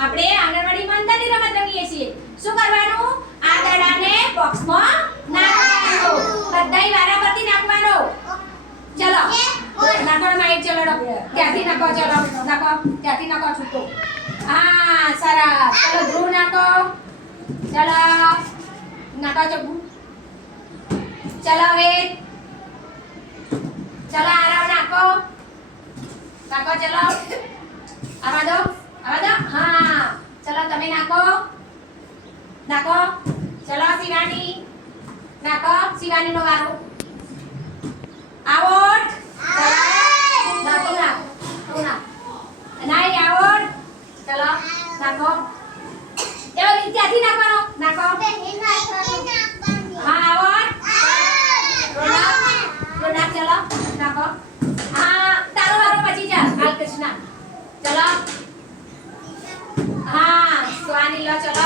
આપણે આંગણવાડીમાં અંદરની રમત રમીએ છીએ. શું કરવાનું? આ દડાને બોક્સમાં નાખવાનો. બધાય વારાફરતી નાખવાનો. ચલો નાખો માઈક ચલો ક્યાંથી નાખો ચલો નાખો ક્યાંથી નાખો છૂટો. હા સરસ. ચલો ધ્રુવ નાખો. ચલો નાખો ચબ્બુ. ચલો હવે ચલો આરામ નાખો નાખો. ચલો આવા દો હા. ચલો તમે નાખો નાખો. ચલો શિવાની નાખો. શિવાની નો વારો. આવોટ નાખો નાખો નાઈ આવોટ. ચલો નાખો. ત્યાંથી નાખવાનો નાખો. હા આવોટ. રોનક ચલો નાખો. હા તારો વારો પછી જા હાલ કૃષ્ણ. ચલો હા સ્વાની લો. ચલો